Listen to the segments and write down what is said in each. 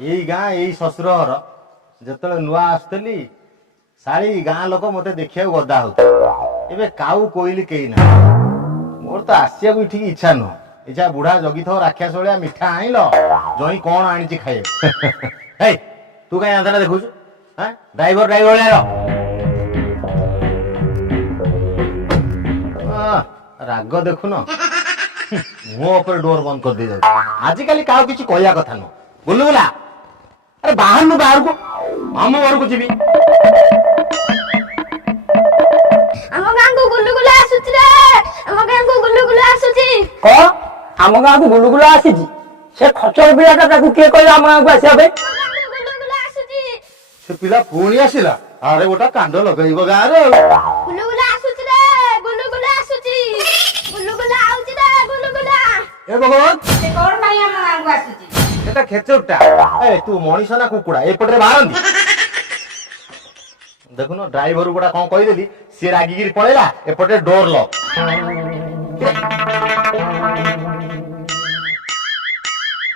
यही गाँ यही शशुर घर जो नुआ आसुली शाड़ी गाँ लोक मत देखा गदा हो काऊ कोईली कई ना मोर तो आसिया को ठीक इच्छा नुह इच्छा बुढ़ा जगी थो राक्षस भाया मिठा आइल जई कौन आनी खाए तू कहीं आंधा देखु ड्राइवर ड्राइवर राग देखुन मुह उपर डोर बंद कर दे जाऊ आजिकल क्या किसी कहया कथा नुह बुलू बुला अरे बाहर नु बाहर को हम घर को जीवी हम गां को गुल्लुगुला आसुची रे हम गां को गुल्लुगुला आसुची को हम गां को गुल्लुगुला आसीजी से खचर पिलाटा ताकू के कहला हम गां को आसिया बे गुल्लुगुला आसुची से पिला पुणी आसिला अरे गोटा कांड लगइबो गां रे गुल्लुगुला आसुची रे गुल्लुगुला आसुची गुल्लुगुला आउची रे गुल्लुगुला ए भगवान से कोन भाई हम गां को आसीजी एटा खेचुटा ए तू मनीष ना कुकुड़ा एपटे बाहरंदी देखुन ड्राइवर गुड़ा कौन कहीदेली सी रागिकी पळेला एपटे डोर लॉक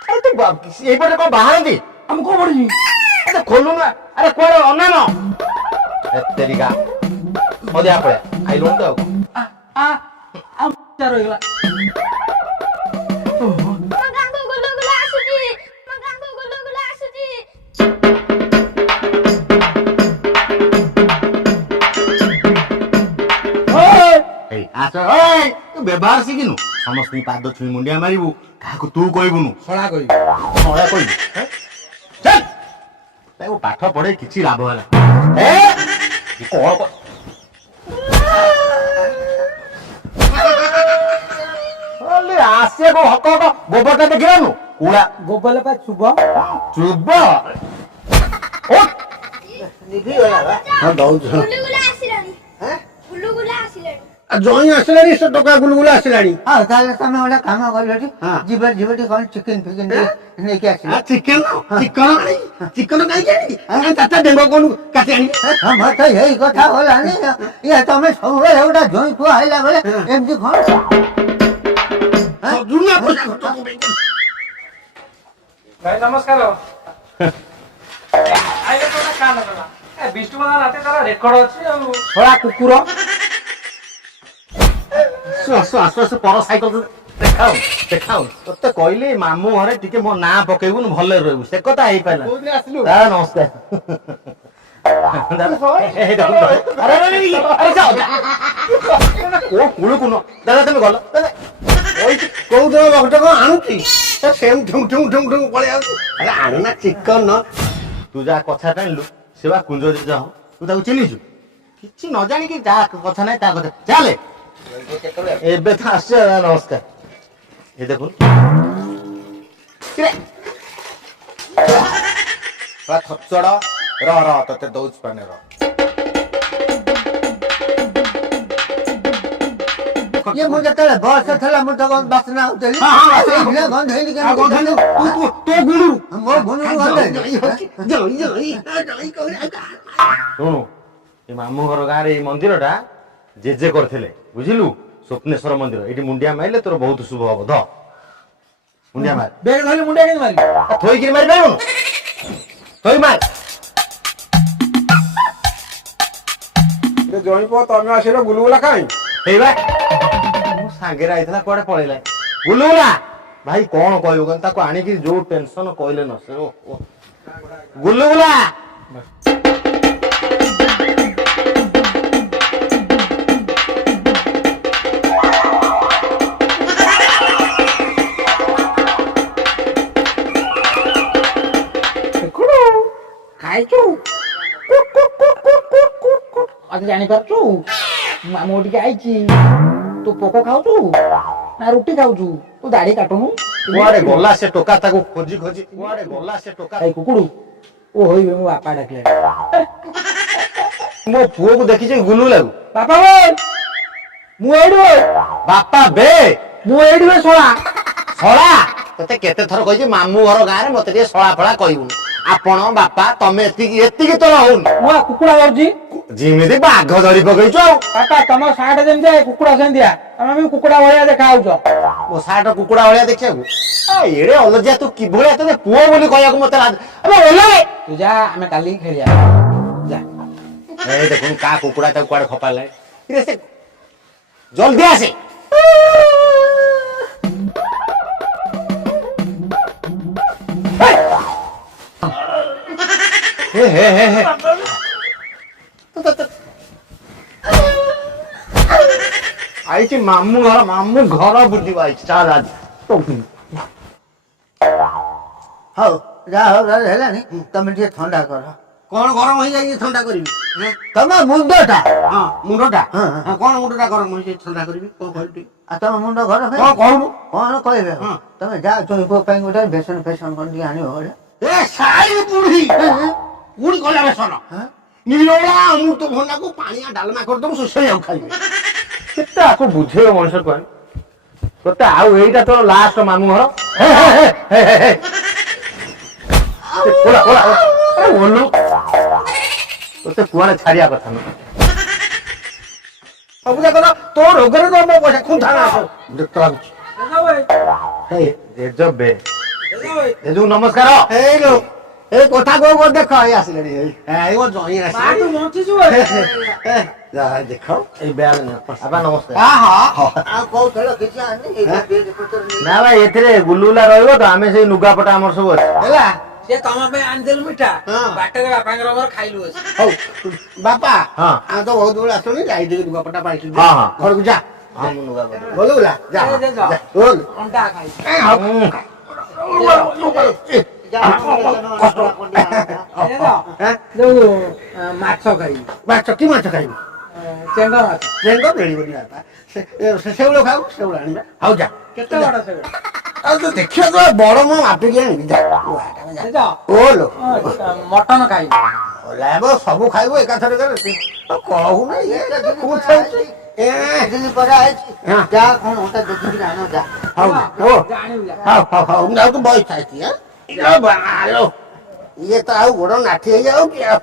अरे तू एपटे कौन बाहरंदी हम को पड़ी अरे खोलू ना अरे कोड़े अनानो तेरिका मदिया पळे आई लोन तो आ चारो गेला हम गां को गुल्लुगुला आसुची हम गां को गुल्लुगुला आसुची आस तू व्यवहार शिखिनु समस्त पाद छुई मुंडिया मारिबू काहाकू तू कहबुनु सळा कहि सळा कहबू चल ताको पाठ पढे किछि लाभ होला ए कोन ओले आसे को हक गोबरटा देखिरानु कुला गोबल पा चुब चुब ओ निधि होला हां दउ गुल्लुगुला आसिलानी हैं गुल्लुगुला आसिलानी जई आसलानी से टका गुलगुला आसलानी हाँ ताले तमे ओला काम करलटी हाँ। जीवर जीवटी कौन चिकन फिकन ने के आसी चिकन चिकन चिकन काई जानी आ ताता डेंगो कोन काटी आनी हम तो यही कथा होला ने ये तमे सबरे एटा जोई को आइला बेले एमती कोन दुनिया पैसा खर्च को बेंक भाई नमस्कार आइले तो कान कला ए बिष्णु बना राते तारा रेकर्ड अछि आ छोड़ा कुकुर आस पर साइकल देखाऊ देखाऊ तोते कहली मामू घरे टिके मो ना पकेबुन भले रहबू से कथा हेई पाला कोने आसलु दादा नमस्कार दादा ए देखो अरे अरे जाओ को कुळु कुनो दादा तुम गलो दादा ओई कोउ दो बकटा को आनुची से सेम ठुम ठुम ठुम ठुम पळे आ अरे आनु ना चिकन न तू जा कथा टाणलु सेवा कुंज जा तू ताको चिन्हिछु किछि न जानि कि जा कथा नै ता कथा चले एबे तो आसे नमस्कार ये देखो खचड़ रह तते दौच पाने ये मुझे तले बस थला मुझे कौन बस ना उतली हाँ, ये कौन धइली के तो गुलु मो गुनु कौन जई जई शुणु ये मामू घर गाँव ये मंदिर टा जेजे करथिले बुझिलु स्वप्नेश्वर मंदिर ये मुंडिया माइले तोर बहुत शुभ हम ध मुंडिया मार बेग धरि मुंडे के मारी थोई के मार पाइबो थोई मार ते जई पो तमे आसीलो गुलुगुला खाई हेई बा मो सांगे आइथला कोडे पळेला गुलुला भाई कोन कहयो गन ताको आनी कि जो टेंशन कहले न से ओ गुलुला खाइछु आज जानी परछु मामू टिके आइची तू पोको खाउछु ना रोटी खाउछु तू दाढ़ी काटुनु कुआडे गला से टोका ताको खोजी खोजी कुआडे गला से टोका खाइ कुकुडू ओ होइबे मो बापा डाकले मो पुओ को देखि जे गुलु लागू बापा बोल मु एडो बापा बे मु एडो सोळा सळा तते केते थर कहि जे मामू घर गाँ रे मते जे सळा फळा कहबु आपण बापा तमे एतिकी तो रहउन मु कुकुडा जाउची ଯେମିତି ବାଘ ଧରି ପକେଇଛୁ ଆଉ କାକା ତମ ସାର୍ଟ ଯେମିତିଆ କୁକୁଡ଼ା ସେମିତିଆ ତମେ ବି କୁକୁଡ଼ା ଭଳିଆ ଦେଖା ହଉଛ। ମୋ ସାର୍ଟ କୁକୁଡ଼ା ଭଳିଆ ଦେଖିବାକୁ ଏଡେ ଅଲଜିଆ ତୁ କିଭଳିଆ ତତେ ପୁଅ ବୋଲି କହିବାକୁ ମତେ ଓହ୍ଲାଏ। ତୁ ଯା ଆମେ କାଲି ଖେଳିବା ଯା। ଏଇ ଦେଖୁନୁ କା କୁକୁଡ଼ା ତାକୁ କୁଆଡେ ଖପାଇଲାଣି ସେ ଜଲ୍ଦି ଆସେ। ହେ ହେ ହେ ହେ ଆଇଛି ମାମୁଁ ଘର ବୁଲିବା ଆଇଛି ଚାଲ ଆଜି। ହଉ ଯାହା ହଉ ହେଲାଣି ତମେ ଟିକେ ଥଣ୍ଡା କର। କଣ ଗରମ ହେଇଯାଇଛି ଥଣ୍ଡା କରିବି? ତମ ମୁଣ୍ଡଟା ହଁ ମୁଣ୍ଡଟା ହଁ, କଣ ମୁଣ୍ଡଟା ଗରମ ହେଇଯାଇଛି ଥଣ୍ଡା କରିବି କଣ କରିବି? ଆଉ ତମ ମୁଣ୍ଡ ଘର କଣ କହୁନୁ? କଣ କହିବେ ହଁ। ତମେ ଯାଅ ଚୋଇ ପୁଅ ପାଇଁ ଗୋଟେ ବେସନ ଫେସନ କରିକି ଆଣିବ ବୋଲେ। ଏ ସାଇ ବୁଢୀ ବୁଢୀ କଲା ବେସନ ନିରୋଳା ଅମୃତ ଭଣ୍ଡାକୁ ପାଣିଆ ଡାଲମା କରିଦବୁ ଶୋଷେଇବାକୁ ଖାଇବେ। କେତେ ଆକୁ ବୁଝେଇବ ମଣିଷ କହ ତତେ ଆଉ ଏଇଟା ତୋର ଲାଷ୍ଟ ମାମୁଁ ଘର। ତତେ କୁଆଡେ ଛାଡିବା କଥା ନୁହଁ। ସବୁ ଯାକ ତୋ ରୋଗରେ ତ ମୋ ପଇସା ଖୁନ୍ଥା ନା ଜେଜୁ ନମସ୍କାର। ଏଇ କଥା କହୁ ଦେଖ ଏଇ ଆସିଲେଣି ଏଇ ମୋ ଜଇଁ ଆସି ତୁ ବଞ୍ଚିଛୁ ଦେଖ ଏଇ ବ୍ୟାଗ ବାପା ନମସ୍କାର। ଆଉ କହୁଥିଲ କିଛି ଆଣି ନା ଭାଇ ଏଥିରେ ଗୁଲୁଗୁଲା ରହିବ ତ ଆମେ ସେଇ ଲୁଗାପଟା ଆମର ସବୁ ଅଛି ହେଲା। ସେ ତମ ପାଇଁ ଆଣିଦେଲୁ ମିଠା ବାଟରେ ବାପାଙ୍କର ଆମର ଖାଇଲୁ ଅଛି। ହଉ ବାପା ହଁ ଆମେ ତ ବହୁତ ବେଳେ ଆସୁନି ଯାଇଥିଲି ଲୁଗାପଟା ପାଇଛୁ ହଁ ହଁ ଘରକୁ ଯା ହଁ ମୁଁ ଲୁଗାପଟା ବୋଲୁଲା ଯା ବୋଲ ଅଣ୍ଡା ଖାଇଛୁ। ଯୋଉ ମାଛ ଖାଇବୁ ମାଛ କି ମାଛ ଖାଇବୁ ଚେଙ୍ଗ ମାଛ। ଚେଙ୍ଗ ମିଳିବନି ବାପା ସେଉଳ ଖାଉ ସେଉଳ ଆଣିବା ହଉ ଯା କେତେ ବଡ ସେ ଆଉ ତୁ ଦେଖିବା ତ ବଡ ମୁଁ ମାପିକି ଆଣିବି ଯା ଓଲୋ ମଟନ ଖାଇବୁ। ସବୁ ଖାଇବୁ ଏକାଥରେ କହୁନା ପରେ ଆଇଛି ଯା କଣ ଓଟା ଦେଖିକି ଆଣ ଯା ହଉ ହଉ ହଉ ମୁଁ ଯାଉଛି ବହି ଖାଇଛି ଇଏ ତ ଆଉ ଗୋଡ ନାଠି ହେଇଯାଉଛି ଆଉ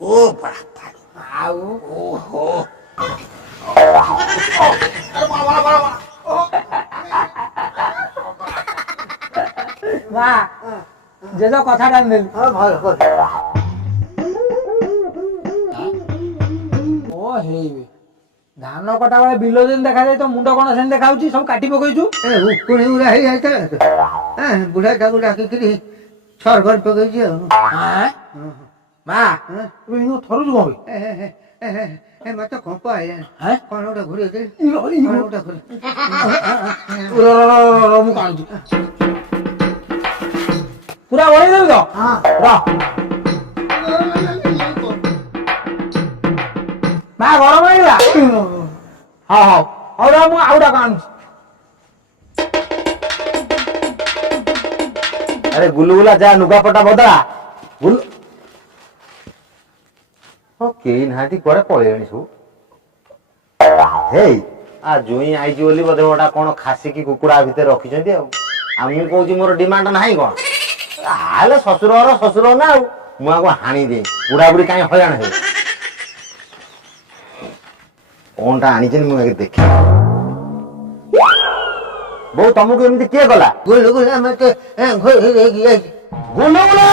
ଓ ବାପା ଆଉ ଓହୋ ମା ଜେଜ କଥାଟା ନେଲି। ହଁ ଭଲ ଓ ହେଇବେ ଧାନ କଟା ବେଳେ ବିଲ ଯେମିତି ଦେଖାଯାଏ ତ ମୁଣ୍ଡ କଣ ସେମିତି ଦେଖାଯାଉଛି ସବୁ କାଟି ପକେଇଛୁ। ଉକୁଣି ଗୁଡା ହେଇଯାଇଥିଲା ବୁଢା ତାକୁ ଡାକିକିରି ଛର ଘର ପକେଇଛି ଆଉ ମା ଥରୁଛୁ କଣ ମତେ କମ୍ପ ଆଇଲାଣି କଣ ଗୋଟେ ଘୁରେଇ ମୁଁ କାଣୁଛି ପୁରା ଓଳେଇ ଦେବି ତ ମା ଗରମ ହେଇଗଲା। ହଉ ହଉ ହଉ ର ମୁଁ ଆଉ ଡାକ ଆଣୁଛି। ଆରେ ଗୁଲୁଗୁଲା ଯା ଲୁଗାପଟା ବଦଳା କେହି ନାହାନ୍ତି କୁଆଡେ ପଳେଇଲେଣି ସବୁ। ହେଇ ଆ ଜୁଇଁ ଆଇଛି ବୋଲି ବୋଧେ ଗୋଟା କଣ ଖାସିକି କୁକୁଡ଼ା ଭିତରେ ରଖିଛନ୍ତି ଆଉ ମୁଁ କହୁଛି ମୋର ଡିମାଣ୍ଡ ନାହିଁ କଣ ହେଲେ ଶ୍ୱଶୁର ନା ଆଉ ମୁଁ ଆକୁ ହାଣିଦିଏ ବୁଢା ବୁଢୀ କାହିଁ ହଇରାଣ ହେବେ। କଣଟା ଆଣିଛନ୍ତି ମୁଁ ଦେଖେ ବୋଉ ତମକୁ ଏମିତି କିଏ ଗଲା? ଗୁଲୁଗୁଲା ମତେ ଘୋରି ଦେଇକି ଯାଇଛି ଗୁଲୁଗୁଲା